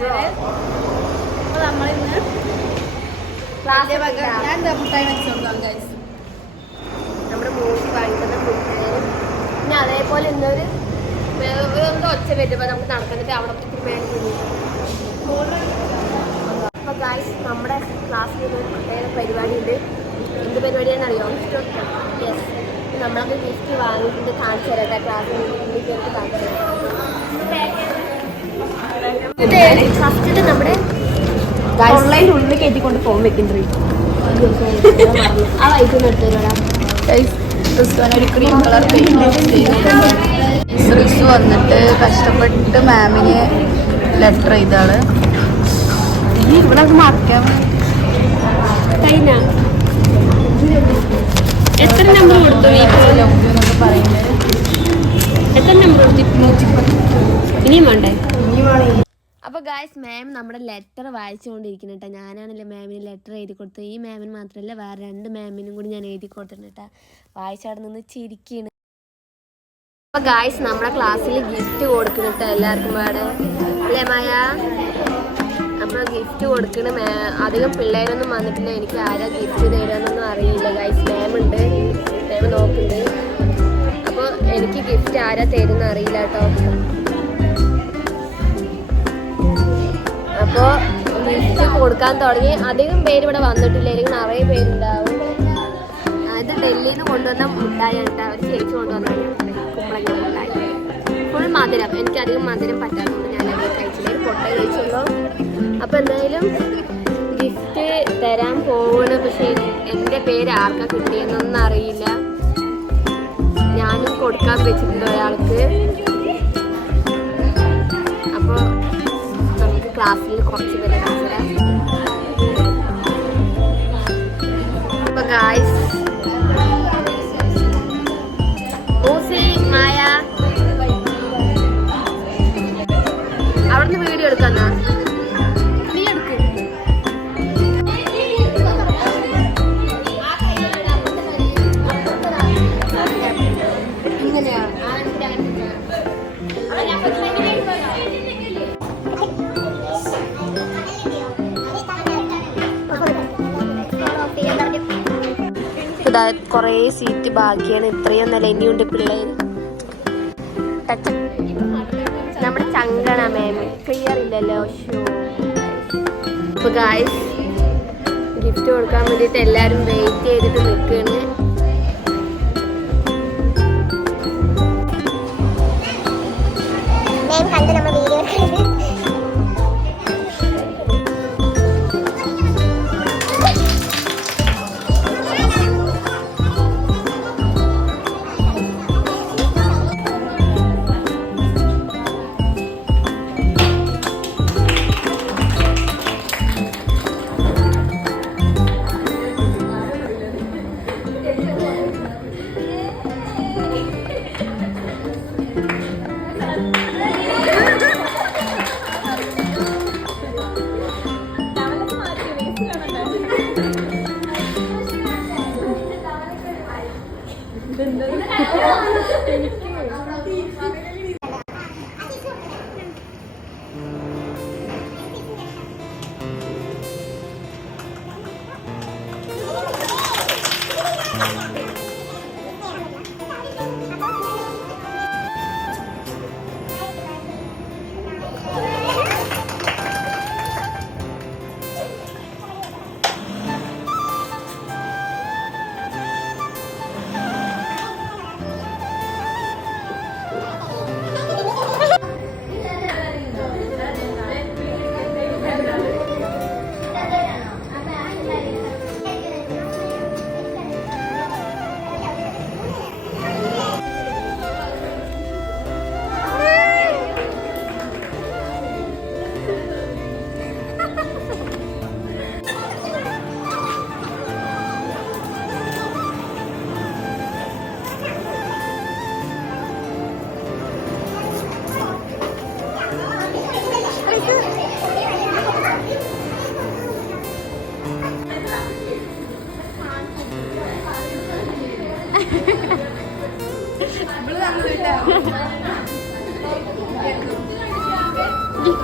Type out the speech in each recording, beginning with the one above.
അപ്പോൾ നമ്മളിന്ന് ഞാൻ മുട്ടായി വെച്ചോളാം ഗൈസ്. നമ്മുടെ മൂസി വാങ്ങിക്കുന്ന മുട്ടായും പിന്നെ അതേപോലെ ഇന്നൊരു എന്തോ ഒച്ച വരുമ്പോൾ നമുക്ക് നടക്കുന്നിട്ട് അവിടെ ഒത്തിരി പേര്. അപ്പോൾ ഗൈസ് നമ്മുടെ ക്ലാസ്സിൽ ഒരു പ്രത്യേക പരിപാടിയുണ്ട്. എന്ത് പരിപാടിയാണെന്നറിയോ? യെസ്, നമ്മളൊക്കെ ഗിഫ്റ്റ് വാങ്ങിയിട്ട് കാണിച്ചു തരട്ടെ. ക്ലാസ്സിൽ കാണിച്ചു തരാം. ഫസ്റ്റ് നമ്മുടെ ഓൺലൈനിൽ ഉള്ളിൽ കയറ്റിക്കൊണ്ട് ഫോൺ വെക്കുന്നത് ആ വൈദ്യുതി എടുത്തരാ. ക്രീം കളർ റിസ് വന്നിട്ട് കഷ്ടപ്പെട്ട് മാമിന് ലെറ്റർ ചെയ്താണ്. ഇവിടെ മാർക്കാം കഴിഞ്ഞ എത്ര നമ്പർ കൊടുത്തു? പറയുന്നത് എത്ര നമ്പർ കൊടുത്തു? ഇനിയും വേണ്ടേ? അപ്പോൾ ഗായ്സ്, മാം നമ്മുടെ ലെറ്റർ വായിച്ചുകൊണ്ടിരിക്കുന്നു കേട്ടോ. ഞാനാണല്ലേ മാമിന് ലെറ്റർ എഴുതി കൊടുത്തത്. ഈ മാമിന് മാത്രമല്ല വേറെ 2 മാമിനും കൂടി ഞാൻ എഴുതി കൊടുത്തിട്ടുണ്ട് കേട്ടോ. വായിച്ചവിടെ നിന്ന് ചിരിക്കുകയാണ്. അപ്പോൾ ഗായ്സ്, നമ്മുടെ ക്ലാസ്സിൽ ഗിഫ്റ്റ് കൊടുക്കുന്നുണ്ട് എല്ലാവർക്കും പാടെ അല്ലേ മായ? അപ്പോൾ ഗിഫ്റ്റ് കൊടുക്കണ അധികം പിള്ളേരൊന്നും വന്നിട്ടില്ല. എനിക്ക് ആരാ ഗിഫ്റ്റ് തരാമെന്നൊന്നും അറിയില്ല ഗായ്സ്. മാമുണ്ട്, മാം നോക്കുന്നുണ്ട്. അപ്പോൾ എനിക്ക് ഗിഫ്റ്റ് ആരാ തരുമെന്ന് അറിയില്ല കേട്ടോ. അപ്പോൾ ഗിഫ്റ്റ് കൊടുക്കാൻ തുടങ്ങി. അധികം പേര് ഇവിടെ വന്നിട്ടില്ല, അല്ലെങ്കിൽ നിറയെ പേരുണ്ടാവും. അത് ഡൽഹിയിൽ നിന്ന് കൊണ്ടുവന്ന മുട്ടായി കേട്ടോ. അവർ ചേച്ചി കൊണ്ടുവന്നത് കുമ്പളങ്ങ മുട്ടായി, ഫുൾ മധുരം. എനിക്കധികം മധുരം പറ്റാത്തതുകൊണ്ട് ഞാൻ അധികം കഴിച്ചില്ല, പൊട്ട കഴിച്ചുള്ളൂ. അപ്പോൾ എന്തായാലും ഗിഫ്റ്റ് തരാൻ പോവാണ്. പക്ഷേ എൻ്റെ പേര് ആർക്കാ കിട്ടിയെന്നൊന്നും അറിയില്ല. ഞാനും കൊടുക്കാൻ വെച്ചിട്ടുണ്ട് ഒരാൾക്ക്. അപ്പോൾ നമുക്ക് ക്ലാസ്സിൽ കുറച്ച് പേരെ കാണിച്ചുതരാം. അപ്പോൾ ഗായ്സ്, മൂസി, മായ അവിടുന്ന് വീഡിയോ എടുക്കാന്നാ? നീ എടുക്ക്. ഇങ്ങനെയാ കുറേ സീറ്റ് ബാക്കിയാണ്. ഇത്രയും നല്ല ഇനിയുണ്ട് പിള്ളേർ. നമ്മുടെ ചങ്കണ മാം ക്ലിയർ ഇല്ലല്ലോ. അപ്പോൾ ഗായ്സ്, ഗിഫ്റ്റ് കൊടുക്കാൻ വേണ്ടിയിട്ട് എല്ലാവരും വെയിറ്റ് ചെയ്തിട്ട് നിൽക്കുകയാണ്.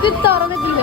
ഇത് തുറന്നിട്ടില്ല.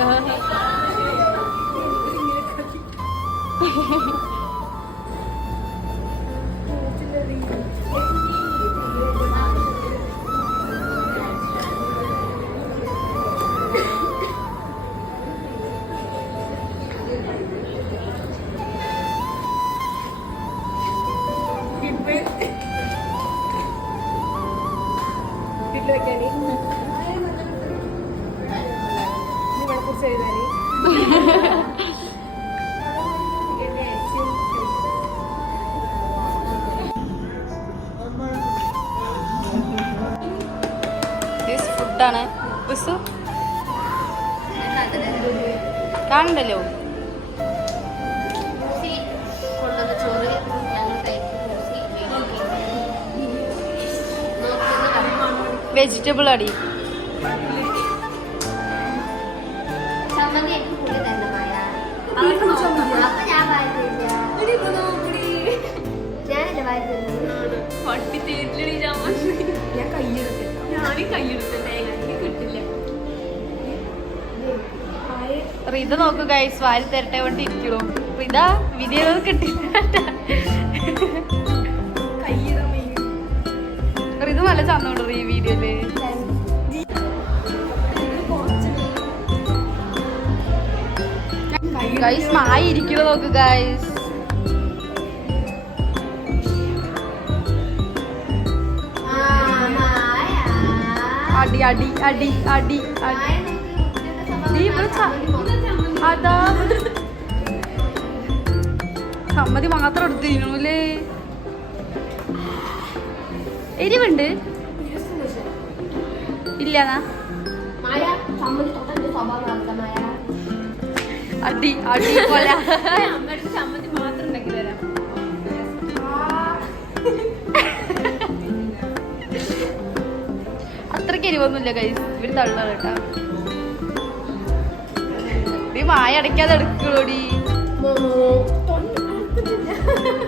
ഫുഡാണ് കാണണ്ടല്ലോ. വെജിറ്റബിൾ അടി റിത നോക്കൂ ഗൈസ്, വാരി തരട്ടെ കൊണ്ട് ഇരിക്കണു. റിത വിധിയത് കിട്ടില്ല. റിത നല്ല ചന്നോണ്ടു ഈ വീഡിയോയില്. ഗൈസ് മായി ഇരിക്കണ നോക്ക് ഗൈസ്. അടി അടി അടി അടി അടി. അതാ സമ്മതി മാത്രം എടുത്തിരുന്നൂല്ലേ. എരിവുണ്ട് ഇല്ലന്നാ. അടി അടി പോലെ ചമ്മന്തി മാത്രം ഉണ്ടാക്കി തരാം. അത്രയ്ക്ക് എരിവൊന്നുമില്ല കൈസ്. ഇവര് തള്ളാണ് കേട്ടാ. നീ മായ അടയ്ക്കാതെ എടുക്കണോടി.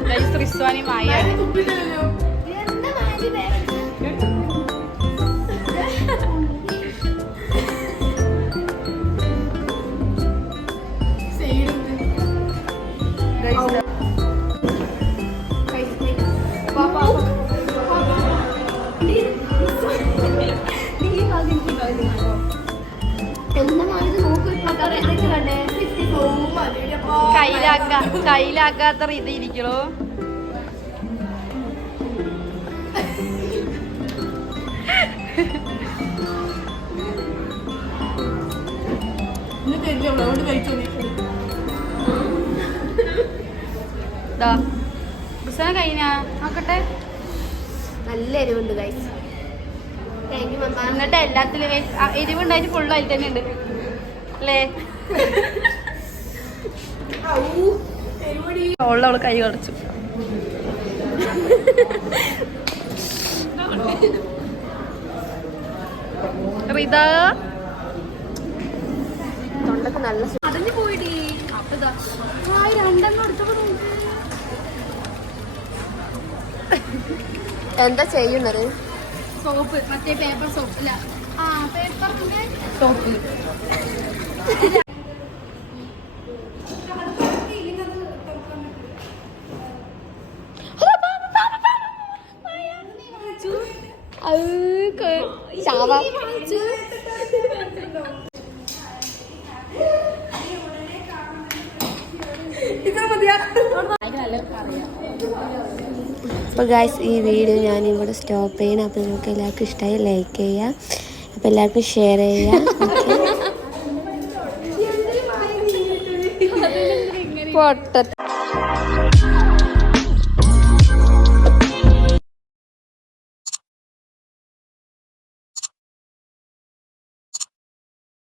കൈസ് റിസ്വാനി മായ കയ്യിലാക്കാത്ത രീതി ഇരിക്കണോ. കഴിഞ്ഞാ നോക്കട്ടെ. നല്ല എരിവുണ്ട് ഗൈസ്. എന്നിട്ട് എല്ലാത്തിലും എരിവുണ്ടായിട്ട് ഫുള്ളായിട്ട് തന്നെ ഉണ്ട് അല്ലേ. അവള് കൈ കളിച്ചു. റിത തൊണ്ടക്ക് നല്ല അടഞ്ഞു പോയിടി. രണ്ടെണ്ണം എടുത്തപ്പോ എന്താ ചെയ്യുന്നത്? സോപ്പ്, മറ്റേ പേപ്പർ സോപ്പ്. ഇല്ല, പേപ്പറിന്റെ സോപ്പ്. അപ്പോൾ ഗൈസ് ഈ വീഡിയോ ഞാനിവിടെ സ്റ്റോപ്പ് ചെയ്യണം. അപ്പോൾ നിങ്ങൾക്ക് എല്ലാവർക്കും ഇഷ്ടമായി ലൈക്ക് ചെയ്യുക. അപ്പോൾ എല്ലാവർക്കും ഷെയർ ചെയ്യുക. പൊട്ട